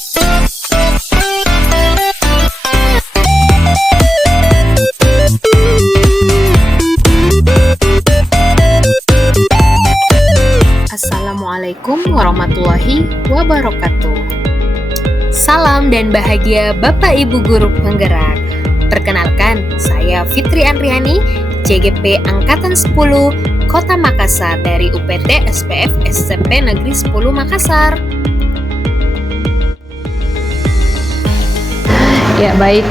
Assalamualaikum warahmatullahi wabarakatuh. Salam dan bahagia Bapak Ibu Guru Penggerak. Perkenalkan, saya Fitri Andriani, CGP Angkatan 10, Kota Makassar dari UPT SPF SMP Negeri 10 Makassar. Ya baik,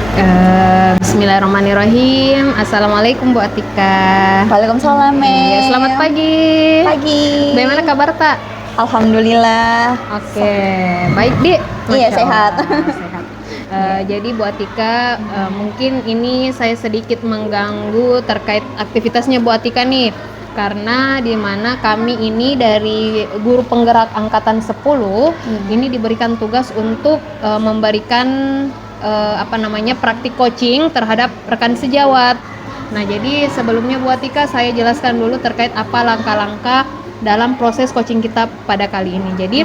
bismillahirrahmanirrahim. Assalamualaikum Bu Atika. Waalaikumsalam, Ya, selamat pagi. Pagi. Bagaimana kabar Tak? Alhamdulillah. Oke, baik Di. Iya, sehat. Sehat. Jadi Bu Atika, mungkin ini saya sedikit mengganggu terkait aktivitasnya Bu Atika nih. Karena di mana kami ini dari guru penggerak angkatan 10 ini diberikan tugas untuk memberikan praktik coaching terhadap rekan sejawat. Nah, jadi sebelumnya Bu Atika saya jelaskan dulu terkait apa langkah-langkah dalam proses coaching kita pada kali ini. Jadi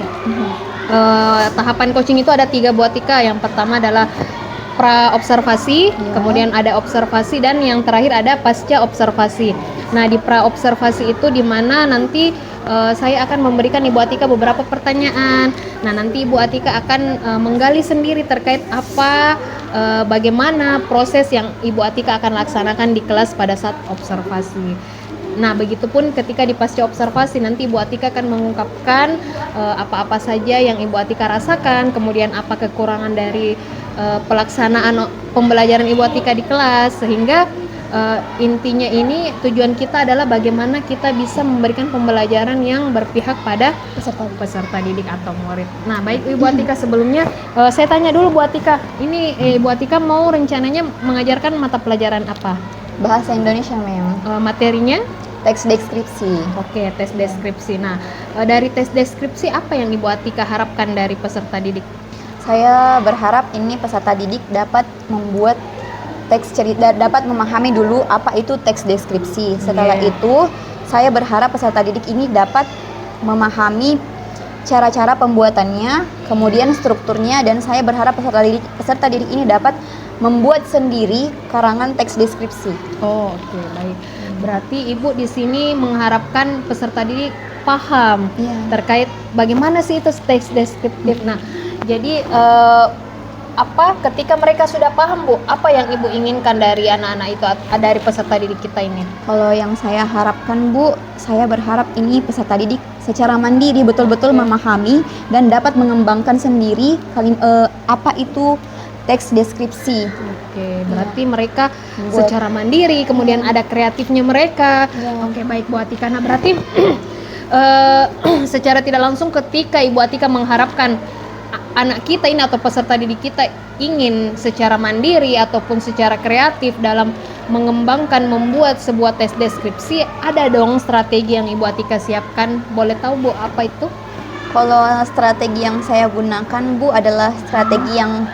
tahapan coaching itu ada 3 Bu Atika. Yang pertama adalah pra-observasi, kemudian ada observasi, dan yang terakhir ada pasca observasi. Nah, di pra-observasi itu di mana nanti saya akan memberikan Ibu Atika beberapa pertanyaan. Nah, nanti Ibu Atika akan menggali sendiri terkait bagaimana proses yang Ibu Atika akan laksanakan di kelas pada saat observasi. Nah, begitupun ketika di pasca observasi nanti Ibu Atika akan mengungkapkan apa-apa saja yang Ibu Atika rasakan, kemudian apa kekurangan dari pelaksanaan pembelajaran Ibu Atika di kelas, sehingga intinya ini tujuan kita adalah bagaimana kita bisa memberikan pembelajaran yang berpihak pada peserta didik atau murid. Nah, baik Ibu Atika, sebelumnya saya tanya dulu Bu Atika, ini Ibu Atika mau rencananya mengajarkan mata pelajaran apa? Bahasa Indonesia, Mem. Materinya? Teks deskripsi. Oke, tes deskripsi. Nah, dari tes deskripsi apa yang Ibu Atika harapkan dari peserta didik? Saya berharap ini peserta didik dapat membuat teks cerita, dapat memahami dulu apa itu teks deskripsi. Setelah itu, saya berharap peserta didik ini dapat memahami cara-cara pembuatannya, kemudian strukturnya, dan saya berharap peserta didik ini dapat membuat sendiri karangan teks deskripsi. Oh, oke, baik. Berarti Ibu di sini mengharapkan peserta didik paham terkait bagaimana sih itu teks deskriptif. Nah, jadi ketika mereka sudah paham Bu, apa yang Ibu inginkan dari anak-anak itu, dari peserta didik kita ini? Kalau yang saya harapkan Bu, saya berharap ini peserta didik secara mandiri betul-betul memahami dan dapat mengembangkan sendiri apa itu teks deskripsi. Oke, berarti mereka secara mandiri, kemudian ada kreatifnya mereka. Oke, baik Bu Atika. Nah, berarti secara tidak langsung ketika Ibu Atika mengharapkan anak kita ini atau peserta didik kita ingin secara mandiri ataupun secara kreatif dalam mengembangkan membuat sebuah tes deskripsi, ada dong strategi yang Ibu Atika siapkan. Boleh tahu Bu apa itu? Kalau strategi yang saya gunakan Bu adalah strategi yang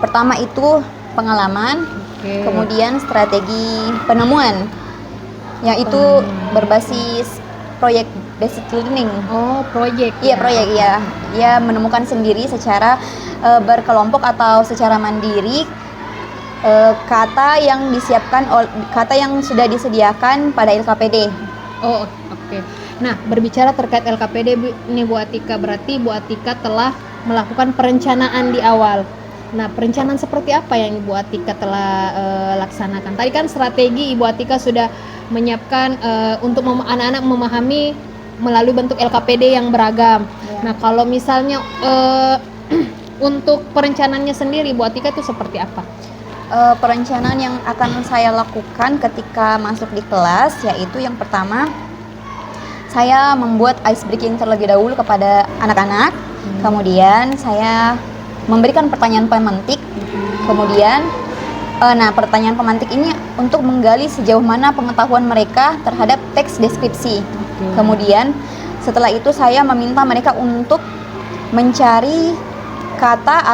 pertama itu pengalaman, kemudian strategi penemuan, yang itu berbasis proyek basic learning. Oh, proyek. Iya, proyek ya. Dia menemukan sendiri secara berkelompok atau secara mandiri kata yang sudah disediakan pada LKPD. Oh, oke. Nah, berbicara terkait LKPD ini Bu Atika, berarti Bu Atika telah melakukan perencanaan di awal. Nah, perencanaan seperti apa yang Ibu Atika telah laksanakan? Tadi kan strategi Ibu Atika sudah menyiapkan untuk anak-anak memahami melalui bentuk LKPD yang beragam. Nah, kalau misalnya untuk perencanaannya sendiri, Bu Atika itu seperti apa? Perencanaan yang akan saya lakukan ketika masuk di kelas, yaitu yang pertama, saya membuat ice breaking terlebih dahulu kepada anak-anak. Kemudian saya memberikan pertanyaan pemantik. Kemudian pertanyaan pemantik ini untuk menggali sejauh mana pengetahuan mereka terhadap teks deskripsi. Kemudian setelah itu saya meminta mereka untuk mencari kata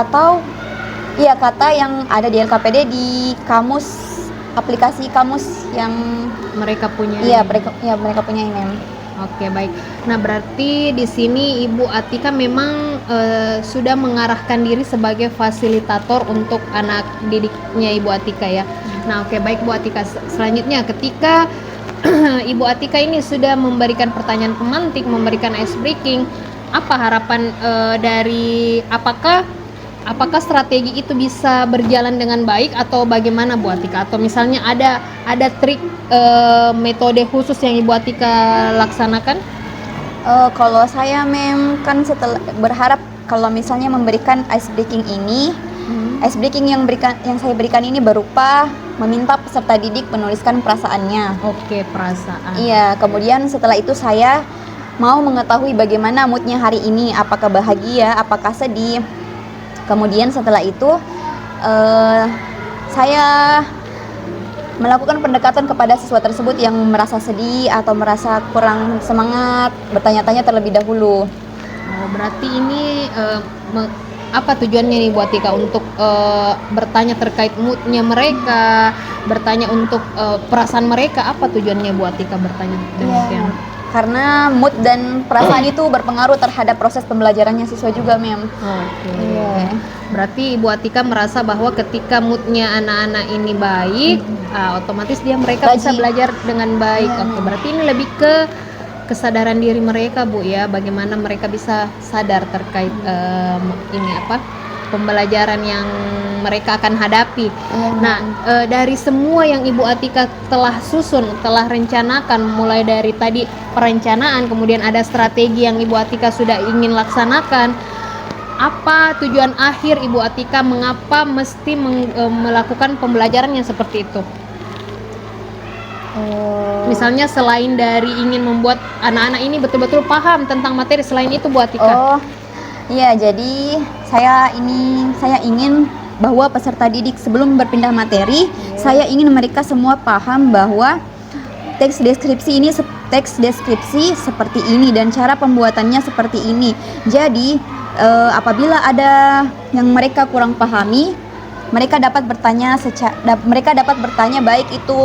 yang ada di LKPD di aplikasi kamus yang mereka punya. Mereka punya ini. Oke, baik. Nah, berarti di sini Ibu Atika memang sudah mengarahkan diri sebagai fasilitator untuk anak didiknya Ibu Atika ya. Nah, oke, baik Bu Atika. Selanjutnya, ketika Ibu Atika ini sudah memberikan pertanyaan pemantik, memberikan ice breaking, apa harapan dari apakah strategi itu bisa berjalan dengan baik atau bagaimana Bu Atika? Atau misalnya ada trik metode khusus yang Ibu Atika laksanakan? Kalau saya kan setelah berharap kalau misalnya memberikan ice breaking ini, ice breaking yang saya berikan ini berupa meminta peserta didik menuliskan perasaannya. Oke, perasaan. Iya, kemudian setelah itu saya mau mengetahui bagaimana moodnya hari ini, apakah bahagia, apakah sedih. Kemudian setelah itu saya melakukan pendekatan kepada siswa tersebut yang merasa sedih atau merasa kurang semangat, bertanya-tanya terlebih dahulu. Oh, berarti ini apa tujuannya nih buat Tika untuk bertanya terkait moodnya mereka, bertanya untuk perasaan mereka, apa tujuannya buat Tika bertanya demikian? Karena mood dan perasaan itu berpengaruh terhadap proses pembelajarannya siswa juga, Mem. Oke. Berarti Ibu Atika merasa bahwa ketika moodnya anak-anak ini baik, otomatis mereka bisa belajar dengan baik. Oke, berarti ini lebih ke kesadaran diri mereka, Bu ya, bagaimana mereka bisa sadar terkait pembelajaran yang mereka akan hadapi. Nah, dari semua yang Ibu Atika telah susun, telah rencanakan, mulai dari tadi perencanaan, kemudian ada strategi yang Ibu Atika sudah ingin laksanakan, apa tujuan akhir Ibu Atika, mengapa mesti melakukan pembelajaran yang seperti itu? Misalnya selain dari ingin membuat anak-anak ini betul-betul paham tentang materi, selain itu Bu Atika? Iya, jadi saya ingin bahwa peserta didik sebelum berpindah materi, saya ingin mereka semua paham bahwa teks deskripsi seperti ini dan cara pembuatannya seperti ini. Jadi apabila ada yang mereka kurang pahami, mereka dapat bertanya baik itu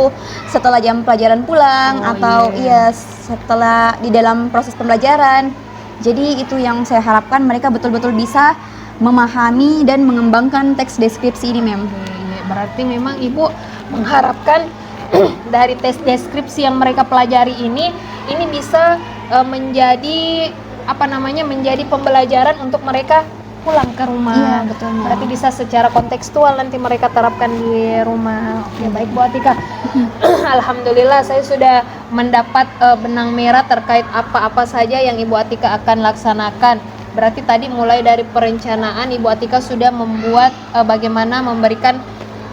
setelah jam pelajaran pulang setelah di dalam proses pembelajaran. Jadi itu yang saya harapkan, mereka betul-betul bisa memahami dan mengembangkan teks deskripsi ini, Mem. Berarti memang Ibu mengharapkan dari teks deskripsi yang mereka pelajari ini bisa menjadi menjadi pembelajaran untuk mereka pulang ke rumah. Iya, betul. Berarti bisa secara kontekstual nanti mereka terapkan di rumah. Oke, baik Bu Atika. Alhamdulillah saya sudah mendapat benang merah terkait apa-apa saja yang Ibu Atika akan laksanakan. Berarti tadi mulai dari perencanaan Ibu Atika sudah membuat bagaimana memberikan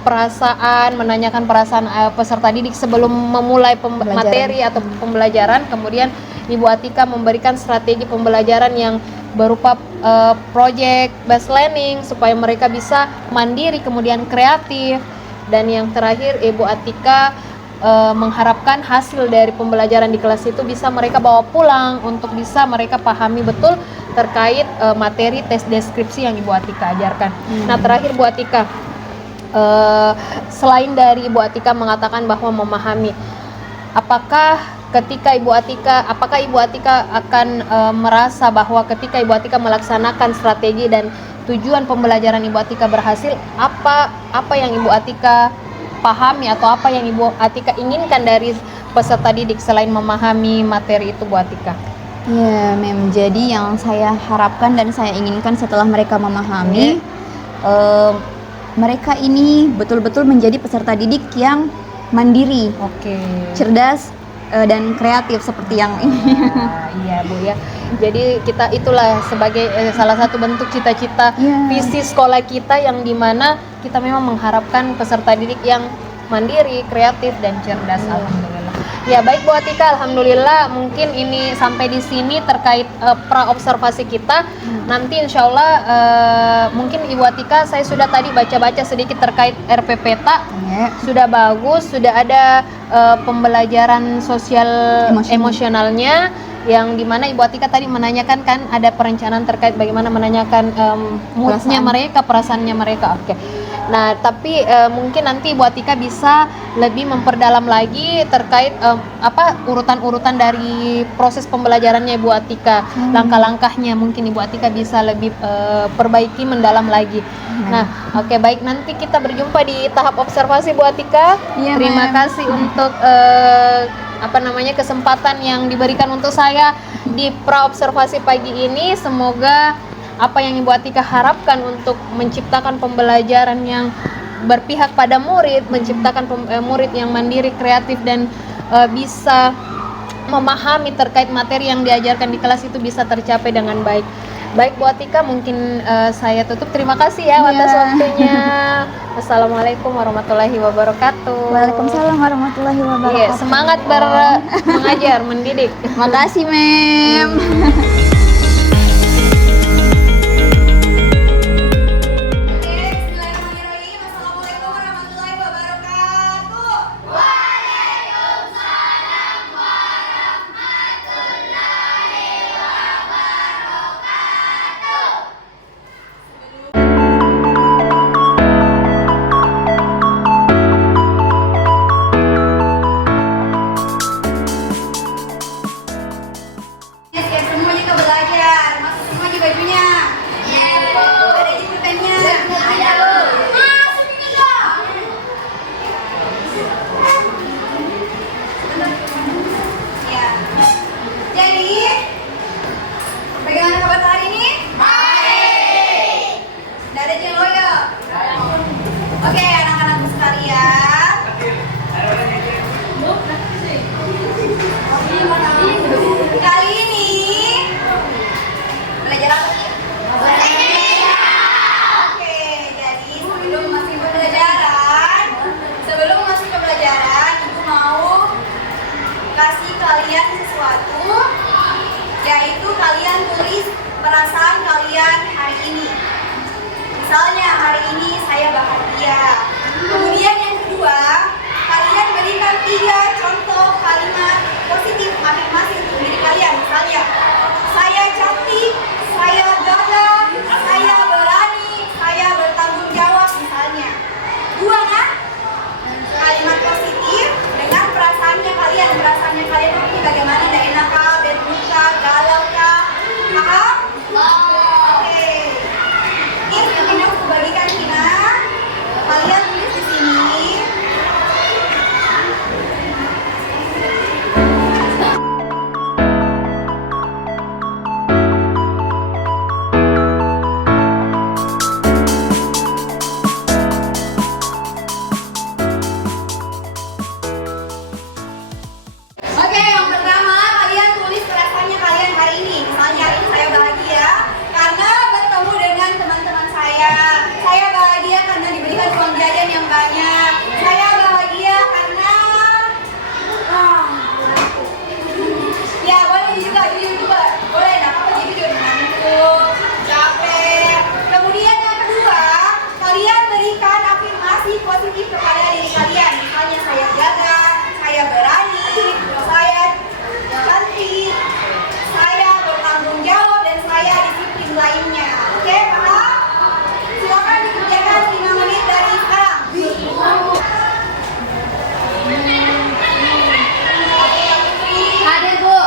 perasaan, menanyakan perasaan peserta didik sebelum memulai materi atau pembelajaran. Kemudian Ibu Atika memberikan strategi pembelajaran yang berupa project based learning supaya mereka bisa mandiri kemudian kreatif. Dan yang terakhir Ibu Atika mengharapkan hasil dari pembelajaran di kelas itu bisa mereka bawa pulang untuk bisa mereka pahami betul terkait materi tes deskripsi yang Ibu Atika ajarkan. Nah, terakhir Bu Atika, selain dari Ibu Atika mengatakan bahwa memahami, apakah Ibu Atika akan merasa bahwa ketika Ibu Atika melaksanakan strategi dan tujuan pembelajaran Ibu Atika berhasil, apa yang Ibu Atika pahami atau apa yang Ibu Atika inginkan dari peserta didik selain memahami materi itu, Bu Atika? Ya, Mem. Jadi yang saya harapkan dan saya inginkan setelah mereka memahami, mereka ini betul-betul menjadi peserta didik yang mandiri, cerdas, dan kreatif seperti yang ini. Iya Bu ya. Jadi itulah sebagai salah satu bentuk cita-cita visi sekolah kita, yang dimana kita memang mengharapkan peserta didik yang mandiri, kreatif, dan cerdas. Alhamdulillah. Ya baik Bu Atika, alhamdulillah mungkin ini sampai di sini terkait pra observasi kita. Nanti insya Allah mungkin Ibu Atika, saya sudah tadi baca-baca sedikit terkait RPPTA. Sudah bagus, sudah ada pembelajaran sosial emosionalnya, yang dimana Ibu Atika tadi menanyakan kan ada perencanaan terkait bagaimana menanyakan moodnya mereka, perasaannya mereka. Oke. Nah, tapi mungkin nanti Bu Atika bisa lebih memperdalam lagi terkait urutan-urutan dari proses pembelajarannya Bu Atika, langkah-langkahnya mungkin Ibu Atika bisa lebih perbaiki mendalam lagi. Nah, oke, baik, nanti kita berjumpa di tahap observasi Bu Atika. Iya, Terima Mem. kasih untuk kesempatan yang diberikan untuk saya di pra observasi pagi ini. Semoga apa yang Ibu Atika harapkan untuk menciptakan pembelajaran yang berpihak pada murid, menciptakan murid yang mandiri, kreatif, dan bisa memahami terkait materi yang diajarkan di kelas itu bisa tercapai dengan baik. Baik Bu Atika, mungkin saya tutup. Terima kasih ya atas waktunya. Assalamualaikum warahmatullahi wabarakatuh. Waalaikumsalam warahmatullahi wabarakatuh. Iya, semangat mengajar, mendidik. Makasih, Mem. Oke, anak-anakku sekalian. Kali ini belajar apa sih? Oke, jadi sebelum masuk pembelajaran, Ibu mau kasih kalian sesuatu, yaitu kalian tulis perasaan kalian hari ini. Misalnya hari ini saya bahagia. Kemudian yang kedua, kalian berikan 3 contoh kalimat positif afirmasi untuk diri kalian. Misalnya, saya cantik, saya gagah, saya berani, saya bertanggung jawab misalnya. 2 kan? Kalimat positif dengan perasaannya kalian. Perasaannya kalian ini bagaimana? Tidak enak kah? Berduka, galau kah? Paham? Oke. Ini aku bagikan Tina. Kalian tulis di sini. Oke, yang pertama kalian tulis perasaannya kalian hari ini. Misalnya hari ini saya bahagia karena bertemu dengan teman-teman saya. Saya bahagia karena diberikan uang jajan yang banyak. Saya bahagia karena ya boleh juga, boleh. Nah, apa jujur ngantuk, capek. Kemudian yang kedua, kalian berikan afirmasi positif kepada diri kalian. Misalnya saya gagah, saya berani, saya cantik, saya bertanggung jawab, dan saya disiplin lainnya. Oke, paham? Silakan dikerjakan 5 menit dari sekarang. Hadir, Bu.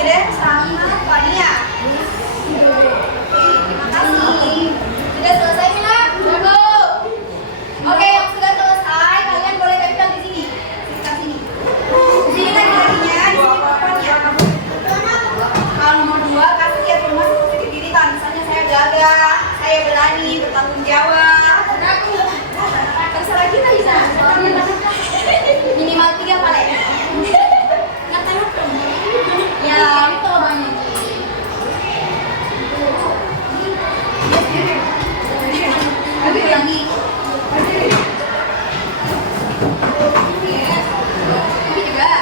Iren sama Fania. Terima kasih. Sudah selesai, Mina? Dulu. Oke, yang sudah selesai, kalian boleh tempel di sini. Sekitar sini. Di sini lagi-laginya, di sini papan ya. Kalau nomor 2, kasih afirmasi positif diri. Misalnya saya gagah, saya berani, bertanggung jawab. Terserah kita bisa. Minimal 3 paling. Ya, itu banyak. Tapi ulangi. Ini juga.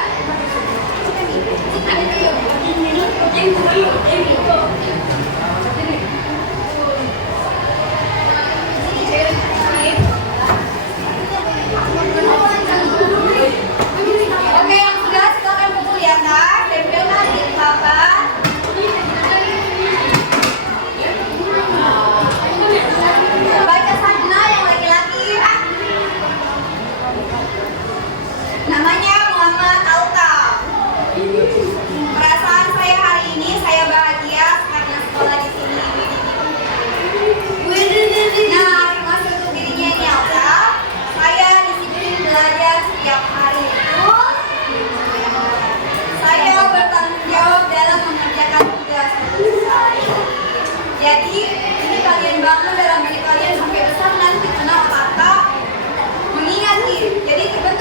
Oke,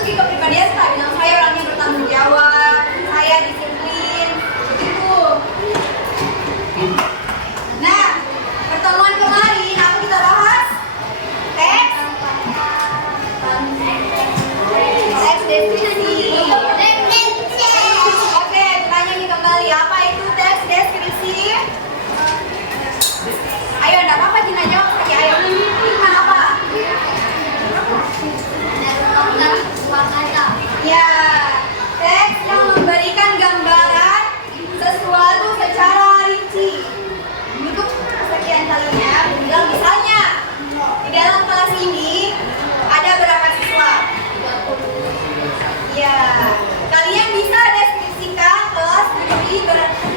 sih kepribadian saya bilang saya orangnya bertanggung jawab, saya disiplin, begitu. Nah, pertemuan kemarin apa kita bahas? Teks deskripsi. Oke, tanya nih kembali, apa itu teks deskripsi? Ayo, enggak apa-apa Cina jawab lagi, ayo. Cina apa? Ya, teks yang memberikan gambaran sesuatu secara rinci. Untuk sekian kalinya, bilang misalnya di dalam kelas ini ada berapa siswa? Ya, kalian bisa deskripsikan kelas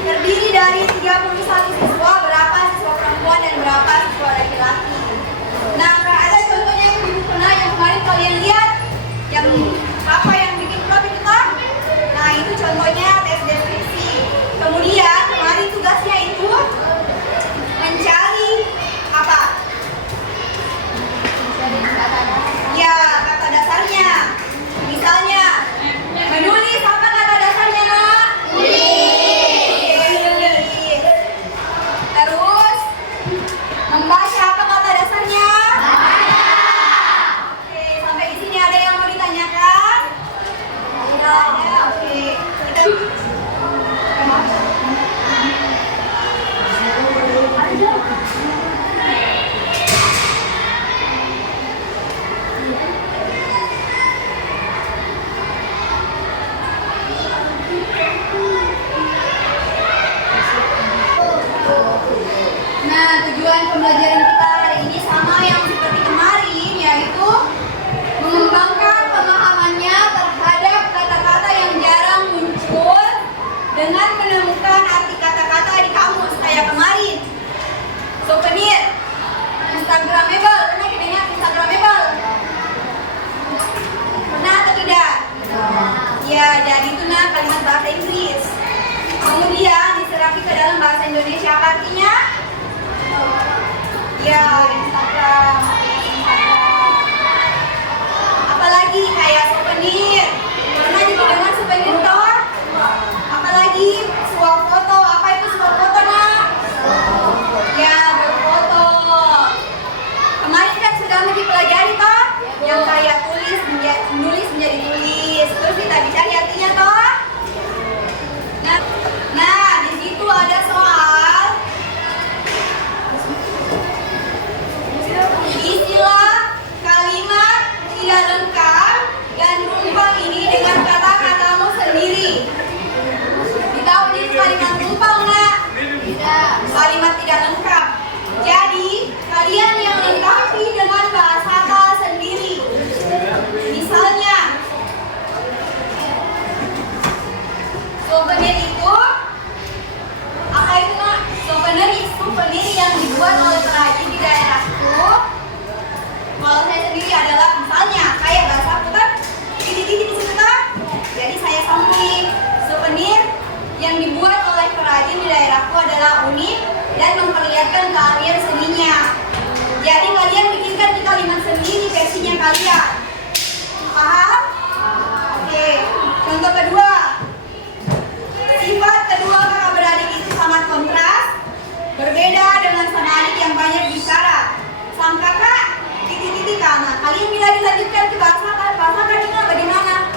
terdiri dari 31 siswa, berapa siswa perempuan dan berapa siswa laki-laki. Nah, ada contohnya yang di buku yang kemarin kalian lihat, yang apa yang bikin plot itu toh? Nah, itu contohnya tes deskripsi. Kemudian kemarin tugasnya itu mencari apa? Ya, kata dasarnya. Misalnya, menulis apa kata dasarnya, Nak? Menulis. Terus, membaca apa kata dasarnya? Oke, sampai di sini ada yang mau ditanyakan? Tidak ada, oke. Kita Nah, tujuan pembelajaran kita hari ini sama yang seperti kemarin, yaitu mengembangkan pemahamannya terhadap kata-kata yang jarang muncul dengan menemukan arti kata-kata di kamus kayak kemarin. Souvenir, Instagramable, pernah kita ingat Instagramable? Pernah atau tidak? Ya, jadi itu nah kalimat bahasa Inggris. Kemudian diserapkan ke dalam bahasa Indonesia, apa artinya? Ya, Instagram. Apalagi kayak souvenir. Pernah juga dengar souvenir toh? Apalagi swafoto. Apa itu swafoto, Nak? Ya, berfoto. Kemarin kan sudah dipelajari toh? Yang kayak menulis menjadi tulis. Terus kita dicari artinya toh? Nah, di situ ada soal istilah kalimat tidak lengkap dan rumpang ini dengan kata-katamu sendiri. Ditahu ini kalimat rumpang, Nak? Tidak. Kalimat tidak lengkap. Jadi, kalian yang lengkapi dengan bahasa sendiri. Misalnya, souvenir itu apa itu, Nak? Souvenir yang dibuat oleh perajin di daerahku. Kalau saya sendiri adalah misalnya kayak bahasa aku kan titik-titik di situ kan. Jadi saya sambungin souvenir yang dibuat oleh perajin di daerahku adalah unik dan memperlihatkan keahlian seninya. Jadi kalian bikinkan di kalimat sendiri versinya kalian. Paham? Oke. Contoh kedua. Sifat kedua kakak beradik itu sangat kontras, berbeda dengan sang adik yang banyak bicara. Sang kakak titik-titik kanan. Kalian bila dilanjutkan ke bahasa kalian bagaimana?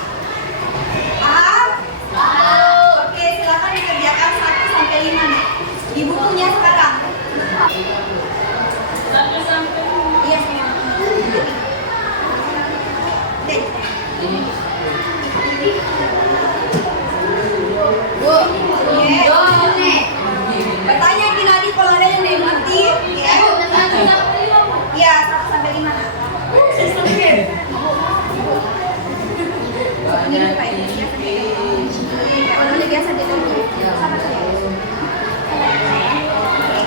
Paham? Paham. Oke, silakan dikerjakan 1 sampai 5 nih. Di bukunya sekarang. 1 sampai 5. Iya. Bu, bertanya Kinadi kalau ada yang dimengerti, ya. Iya, 1 sampai 5. Ini kalau biasa dia dulu sama saya.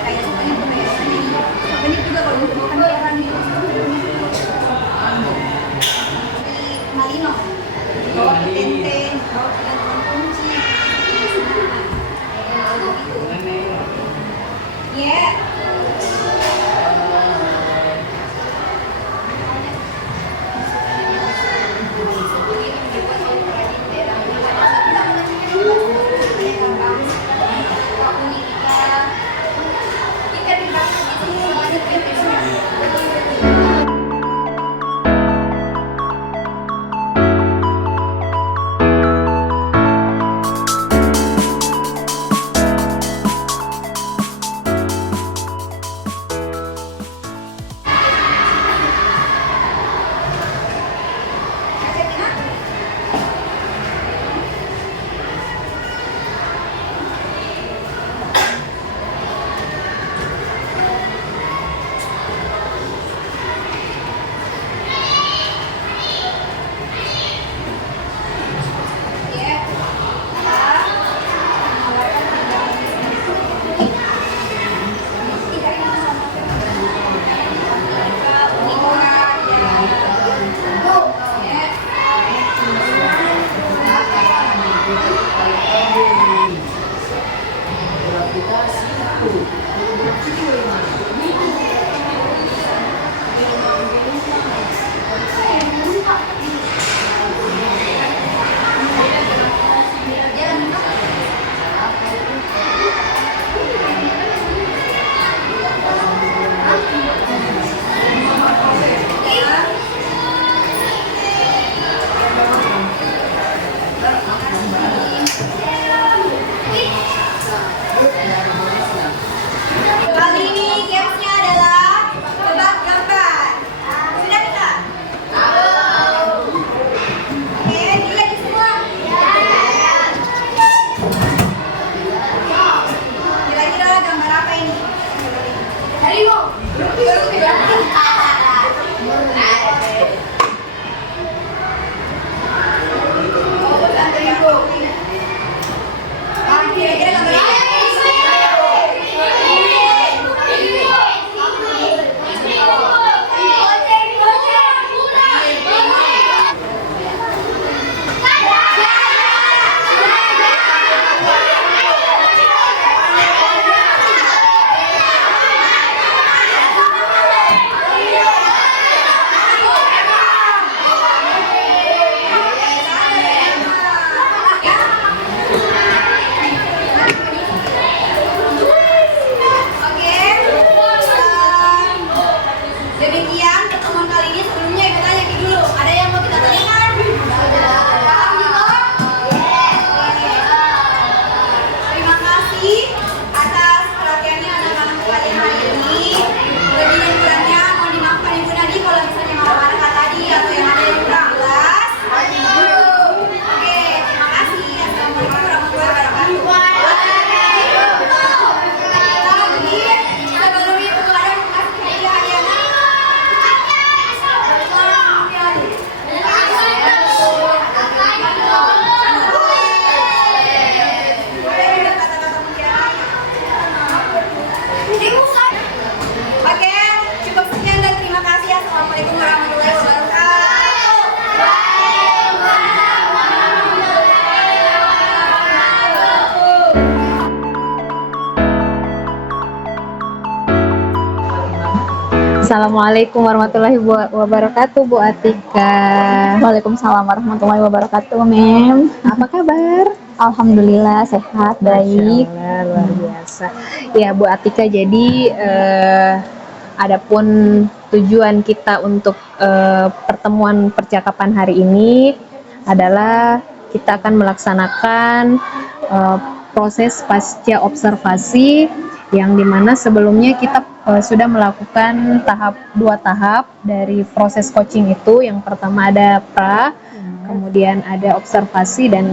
Kayak sebenarnya juga kalau untuk makan orang di Malino, bawa tenten, bawa teman kunci. Ya. Assalamualaikum warahmatullahi wabarakatuh, Bu Atika. Waalaikumsalam warahmatullahi wabarakatuh, Mem. Apa kabar? Alhamdulillah sehat, baik. Masya Allah, luar biasa. Ya, Bu Atika, jadi adapun tujuan kita untuk pertemuan percakapan hari ini adalah kita akan melaksanakan proses pasca observasi yang dimana sebelumnya kita sudah melakukan dua tahap dari proses coaching itu. Yang pertama ada pra, kemudian ada observasi, dan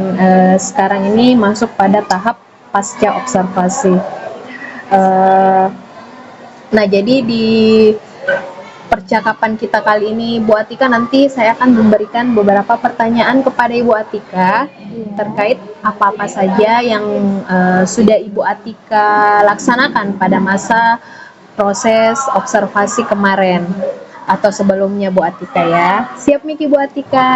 sekarang ini masuk pada tahap pasca observasi. Nah, jadi di percakapan kita kali ini, Bu Atika, nanti saya akan memberikan beberapa pertanyaan kepada Ibu Atika terkait apa-apa saja yang sudah Ibu Atika laksanakan pada masa proses observasi kemarin atau sebelumnya, Bu Atika, ya. Siap Miki, Bu Atika?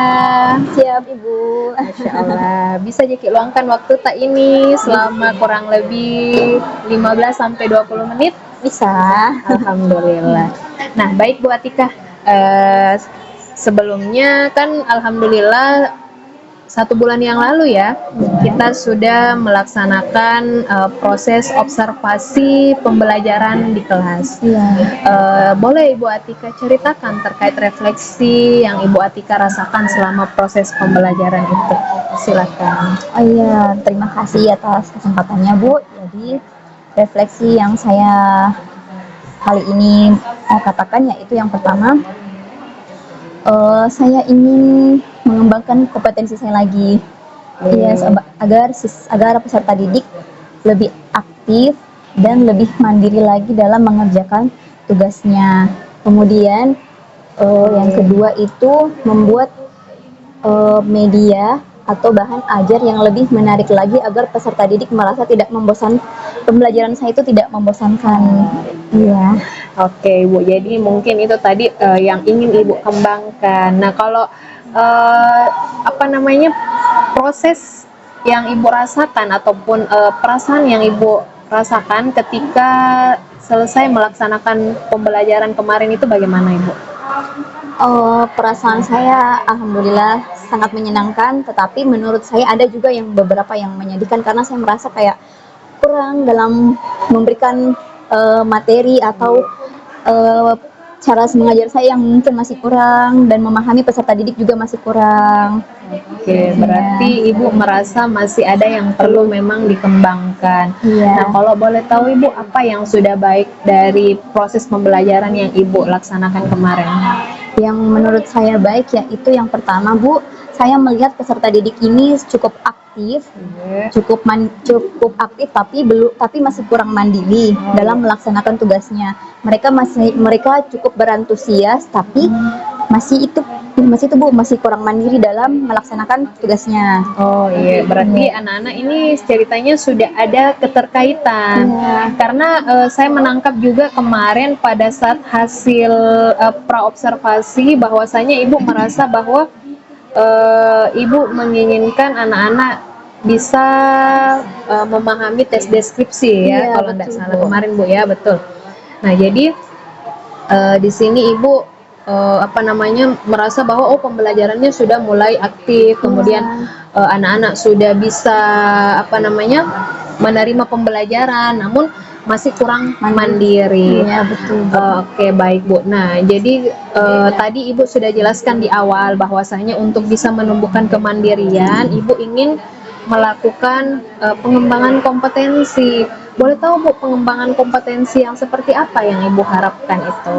Siap, Ibu. Masya Allah. Bisa Jeki luangkan waktu tak ini selama kurang lebih 15-20 menit? Bisa. Alhamdulillah. Nah, baik Bu Atika, sebelumnya kan alhamdulillah 1 bulan yang lalu ya, kita sudah melaksanakan proses observasi pembelajaran di kelas. Boleh Ibu Atika ceritakan terkait refleksi yang Ibu Atika rasakan selama proses pembelajaran itu? Silakan. Oh iya, terima kasih atas kesempatannya, Bu. Jadi refleksi yang saya kali ini mau katakan yaitu yang pertama, saya ingin mengembangkan kompetensi saya lagi, agar peserta didik lebih aktif dan lebih mandiri lagi dalam mengerjakan tugasnya. Kemudian yang kedua itu membuat media atau bahan ajar yang lebih menarik lagi agar peserta didik merasa tidak membosankan, pembelajaran saya itu tidak membosankan. Iya. Oke, Bu. Jadi mungkin itu tadi yang ingin Ibu kembangkan. Nah, kalau proses yang Ibu rasakan ataupun perasaan yang Ibu rasakan ketika selesai melaksanakan pembelajaran kemarin itu bagaimana, Ibu? Perasaan saya alhamdulillah sangat menyenangkan, tetapi menurut saya ada juga yang beberapa yang menyedihkan karena saya merasa kayak kurang dalam memberikan materi atau cara mengajar saya yang mungkin masih kurang, dan memahami peserta didik juga masih kurang. Oke, berarti Ibu merasa masih ada yang perlu memang dikembangkan. Nah, kalau boleh tahu Ibu, apa yang sudah baik dari proses pembelajaran yang Ibu laksanakan kemarin? Yang menurut saya baik yaitu yang pertama, Bu, saya melihat peserta didik ini cukup aktif, cukup aktif, tapi masih kurang mandiri dalam melaksanakan tugasnya. Mereka cukup berantusias, tapi masih itu Bu, masih kurang mandiri dalam melaksanakan tugasnya. Oh iya, berarti anak-anak ini ceritanya sudah ada keterkaitan. Karena saya menangkap juga kemarin pada saat hasil praobservasi bahwasanya Ibu merasa bahwa Ibu menginginkan anak-anak bisa memahami tes deskripsi ya, kalau tidak salah kemarin, Bu, ya, betul. Nah, jadi di sini Ibu merasa bahwa pembelajarannya sudah mulai aktif, kemudian anak-anak sudah bisa menerima pembelajaran, namun masih kurang mandiri. Iya, betul. Oke, baik, Bu. Nah, jadi tadi Ibu sudah jelaskan di awal bahwasanya untuk bisa menumbuhkan kemandirian, Ibu ingin melakukan pengembangan kompetensi. Boleh tahu, Bu, pengembangan kompetensi yang seperti apa yang Ibu harapkan itu?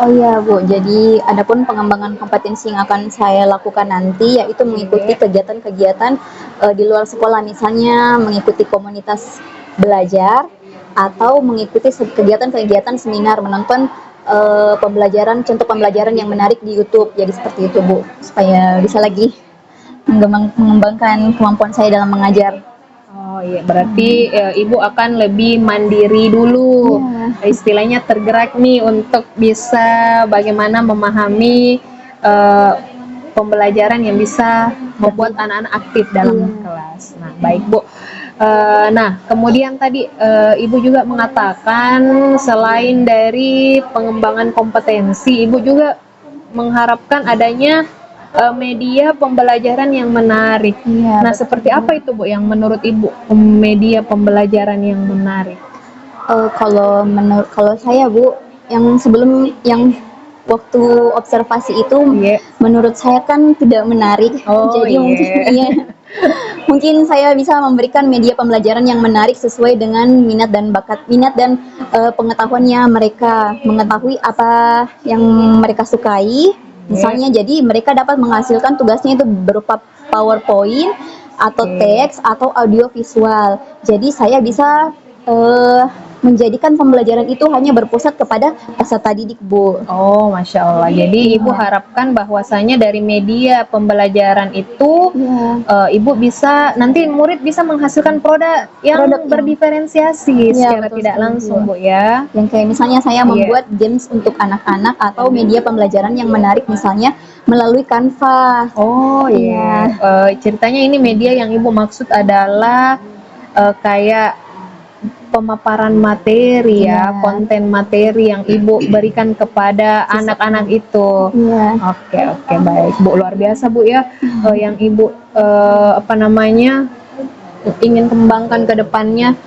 Oh iya, Bu, jadi adapun pengembangan kompetensi yang akan saya lakukan nanti yaitu mengikuti kegiatan-kegiatan di luar sekolah, misalnya mengikuti komunitas belajar atau mengikuti kegiatan-kegiatan seminar, menonton contoh pembelajaran yang menarik di YouTube. Jadi seperti itu, Bu, supaya bisa lagi mengembangkan kemampuan saya dalam mengajar. Oh iya, berarti Ibu akan lebih mandiri dulu, istilahnya tergerak nih untuk bisa bagaimana memahami pembelajaran yang bisa membuat anak-anak aktif dalam kelas. Nah, baik, Bu. Nah, kemudian tadi Ibu juga mengatakan selain dari pengembangan kompetensi, Ibu juga mengharapkan adanya media pembelajaran yang menarik. Iya, Nah, betul. seperti apa itu Bu yang menurut Ibu media pembelajaran yang menarik? Kalau saya Bu, yang waktu observasi itu, Iya. menurut saya kan tidak menarik. Oh, Jadi mungkin iya. iya, mungkin saya bisa memberikan media pembelajaran yang menarik sesuai dengan minat dan pengetahuannya mereka, mengetahui apa yang mereka sukai. Misalnya, jadi mereka dapat menghasilkan tugasnya itu berupa PowerPoint atau teks atau audio visual. Jadi saya bisa menjadikan pembelajaran itu hanya berpusat kepada peserta didik, Bu. Oh, Masya Allah. Jadi Ibu harapkan bahwasanya dari media pembelajaran itu Ibu bisa, nanti murid bisa menghasilkan produk yang berdiferensiasi secara betul tidak sekali, langsung, Bu. Bu ya. Yang kayak misalnya saya membuat games untuk anak-anak atau media pembelajaran yang menarik misalnya melalui Canva. Oh iya. Ceritanya ini media yang Ibu maksud adalah kayak pemaparan materi ya, konten materi yang Ibu berikan kepada anak-anak itu. Iya. Oke, baik Bu, luar biasa Bu ya, yang Ibu ingin kembangkan ke depannya.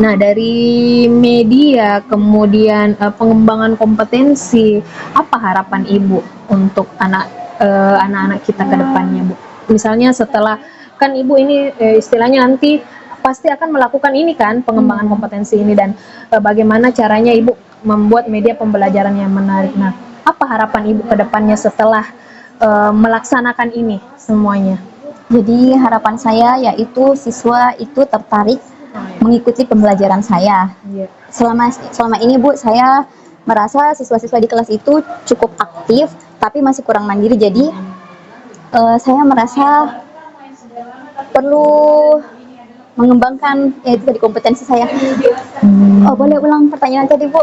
Nah, dari media kemudian pengembangan kompetensi, apa harapan Ibu untuk anak-anak kita ke depannya, Bu? Misalnya setelah, kan Ibu ini istilahnya nanti pasti akan melakukan ini kan, pengembangan kompetensi ini, dan bagaimana caranya Ibu membuat media pembelajaran yang menarik. Nah, apa harapan Ibu ke depannya setelah melaksanakan ini semuanya? Jadi harapan saya yaitu siswa itu tertarik mengikuti pembelajaran saya. Selama ini, Bu, saya merasa siswa-siswa di kelas itu cukup aktif tapi masih kurang mandiri. Jadi saya merasa perlu mengembangkan itu tadi kompetensi saya. Oh, boleh ulang pertanyaan tadi, Bu?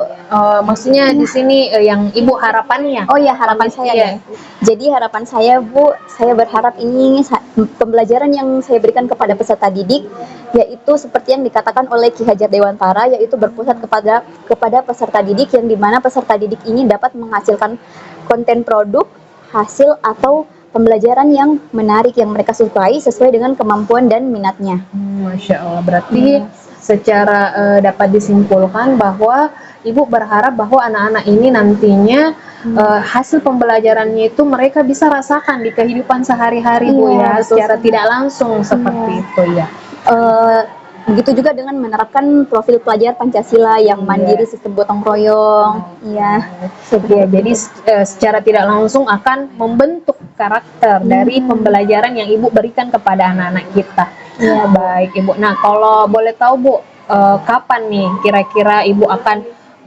Maksudnya di sini yang Ibu harapannya? Oh ya, harapan saya nih. Jadi harapan saya, Bu, saya berharap ini pembelajaran yang saya berikan kepada peserta didik yaitu seperti yang dikatakan oleh Ki Hajar Dewantara, yaitu berpusat kepada peserta didik, yang dimana peserta didik ini dapat menghasilkan konten produk, hasil atau pembelajaran yang menarik yang mereka sukai sesuai dengan kemampuan dan minatnya. Masya Allah, berarti secara dapat disimpulkan bahwa Ibu berharap bahwa anak-anak ini nantinya hasil pembelajarannya itu mereka bisa rasakan di kehidupan sehari-hari, Bu ya, secara tidak langsung seperti itu ya. Begitu juga dengan menerapkan profil pelajar Pancasila yang mandiri, sistem gotong royong. Jadi secara tidak langsung akan membentuk karakter dari pembelajaran yang Ibu berikan kepada anak-anak kita. Baik Ibu. Nah, kalau boleh tahu Bu, kapan nih kira-kira Ibu akan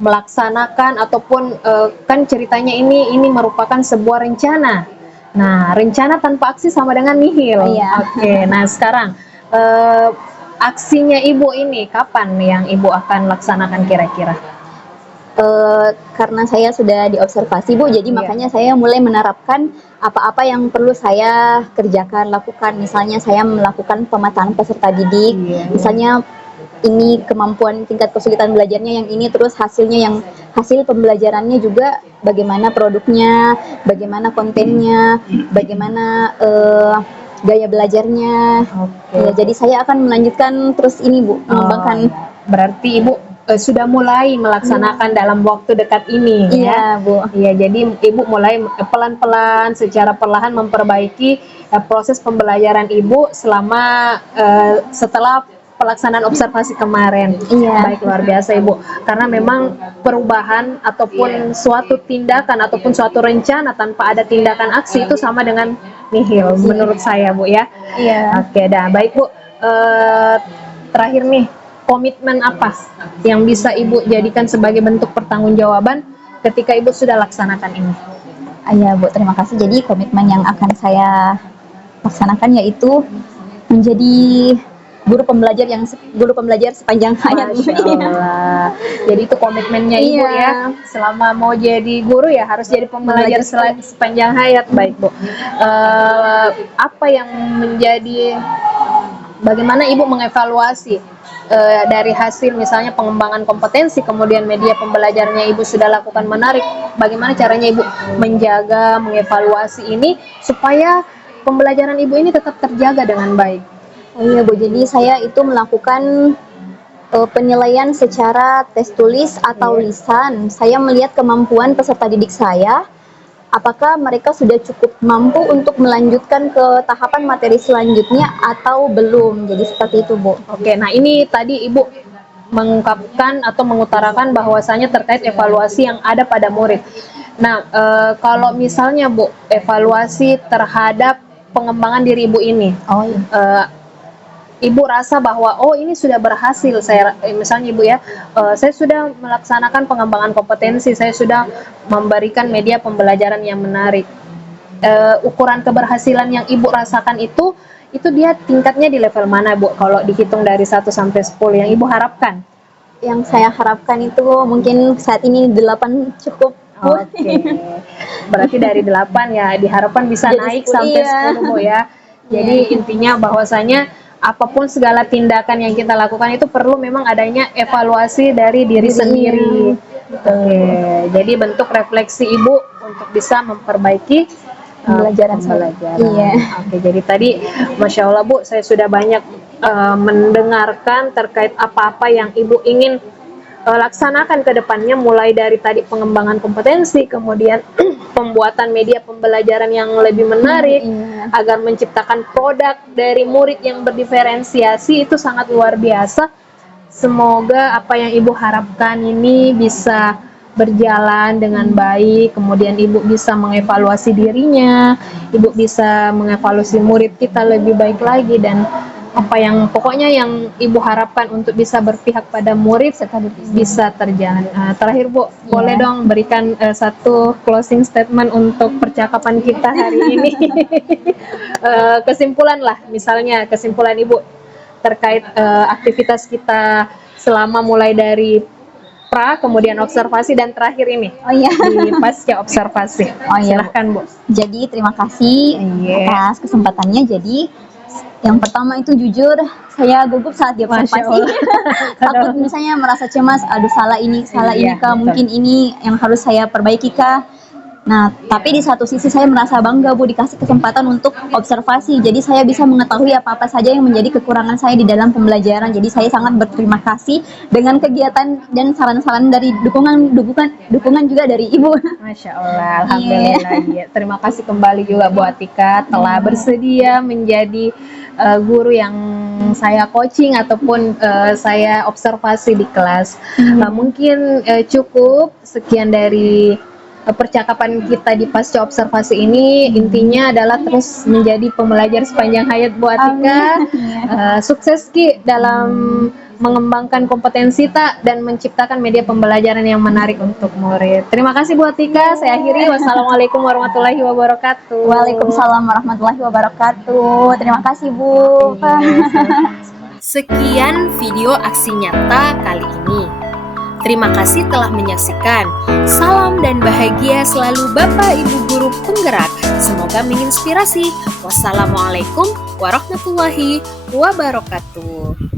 melaksanakan ataupun kan ceritanya ini merupakan sebuah rencana. Nah, rencana tanpa aksi sama dengan nihil. Oke, nah sekarang aksinya Ibu ini kapan yang Ibu akan laksanakan kira-kira? Karena saya sudah diobservasi, Bu, jadi makanya saya mulai menerapkan apa-apa yang perlu saya lakukan. Misalnya saya melakukan pemetaan peserta didik, misalnya ini kemampuan tingkat kesulitan belajarnya yang ini, terus hasil pembelajarannya juga bagaimana produknya, bagaimana kontennya, bagaimana gaya belajarnya. Jadi saya akan melanjutkan terus ini, Bu, mengembangkan. Berarti Ibu sudah mulai melaksanakan dalam waktu dekat ini. Iya, Bu. Iya, jadi Ibu mulai pelan-pelan, secara perlahan memperbaiki proses pembelajaran Ibu selama setelah pelaksanaan observasi kemarin. Baik, luar biasa Ibu. Karena memang perubahan ataupun suatu tindakan ataupun suatu rencana tanpa ada tindakan aksi itu sama dengan nihil menurut saya, Bu ya. Oke, dah baik Bu. Terakhir nih, komitmen apa yang bisa Ibu jadikan sebagai bentuk pertanggungjawaban ketika Ibu sudah laksanakan ini? Iya, Bu, terima kasih. Jadi komitmen yang akan saya laksanakan yaitu menjadi guru pembelajar sepanjang hayat. Jadi itu komitmennya Ibu ya. Selama mau jadi guru ya harus jadi pembelajar sepanjang hayat. Baik Bu. Apa yang menjadi bagaimana Ibu mengevaluasi dari hasil misalnya pengembangan kompetensi, kemudian media pembelajarannya Ibu sudah lakukan menarik, bagaimana caranya Ibu menjaga, mengevaluasi ini supaya pembelajaran Ibu ini tetap terjaga dengan baik? Oh iya Bu, jadi saya itu melakukan penilaian secara tes tulis atau lisan. Saya melihat kemampuan peserta didik saya, apakah mereka sudah cukup mampu untuk melanjutkan ke tahapan materi selanjutnya atau belum. Jadi seperti itu Bu. Oke, nah ini tadi Ibu mengungkapkan atau mengutarakan bahwasanya terkait evaluasi yang ada pada murid. Nah, kalau misalnya Bu, evaluasi terhadap pengembangan diri Ibu ini, Oh iya. Ibu rasa bahwa oh ini sudah berhasil, saya misalnya Ibu ya, saya sudah melaksanakan pengembangan kompetensi, saya sudah memberikan media pembelajaran yang menarik. Ukuran keberhasilan yang Ibu rasakan itu dia tingkatnya di level mana Bu? Kalau dihitung dari 1 sampai 10 yang Ibu harapkan? Yang saya harapkan itu mungkin saat ini 8 cukup Bu. Oke. Berarti dari 8 ya diharapkan bisa Jadi naik 10, sampai iya. 10 Bu ya. Jadi intinya bahwasanya apapun segala tindakan yang kita lakukan itu perlu memang adanya evaluasi dari diri sendiri. Oke, jadi bentuk refleksi Ibu untuk bisa memperbaiki Pembelajaran saya. Iya. Oke, jadi tadi Masya Allah Bu, saya sudah banyak mendengarkan terkait apa-apa yang Ibu ingin laksanakan ke depannya, mulai dari tadi pengembangan kompetensi, kemudian pembuatan media pembelajaran yang lebih menarik, agar menciptakan produk dari murid yang berdiferensiasi, itu sangat luar biasa. Semoga apa yang Ibu harapkan ini bisa berjalan dengan baik, kemudian Ibu bisa mengevaluasi dirinya, Ibu bisa mengevaluasi murid kita lebih baik lagi, dan apa yang pokoknya yang Ibu harapkan untuk bisa berpihak pada murid bisa terjalan. Terakhir Bu, boleh dong berikan satu closing statement untuk percakapan kita hari ini. Kesimpulan lah, misalnya kesimpulan Ibu terkait aktivitas kita selama mulai dari pra, kemudian observasi, dan terakhir ini di pasca observasi. Silahkan Bu. Jadi terima kasih atas kesempatannya. Jadi yang pertama itu jujur saya gugup saat di observasi. Takut misalnya merasa cemas, aduh salah ini kah, mungkin ini yang harus saya perbaiki kah. Nah, tapi di satu sisi saya merasa bangga Bu, dikasih kesempatan untuk observasi. Jadi saya bisa mengetahui apa-apa saja yang menjadi kekurangan saya di dalam pembelajaran. Jadi saya sangat berterima kasih dengan kegiatan dan saran-saran dari dukungan juga dari Ibu. Masya Allah, alhamdulillah. Terima kasih kembali juga Bu Atika telah bersedia menjadi guru yang saya coaching ataupun saya observasi di kelas. Mungkin cukup sekian dari percakapan kita di pasca observasi ini. Intinya adalah terus menjadi pembelajar sepanjang hayat Bu Atika. Sukses Ki dalam mengembangkan kompetensi tak dan menciptakan media pembelajaran yang menarik untuk murid. Terima kasih Bu Atika. Saya akhiri. Wassalamualaikum warahmatullahi wabarakatuh. Waalaikumsalam warahmatullahi wabarakatuh. Terima kasih Bu. Sekian video aksi nyata kali ini. Terima kasih telah menyaksikan. Salam dan bahagia selalu Bapak Ibu Guru Penggerak. Semoga menginspirasi. Wassalamualaikum warahmatullahi wabarakatuh.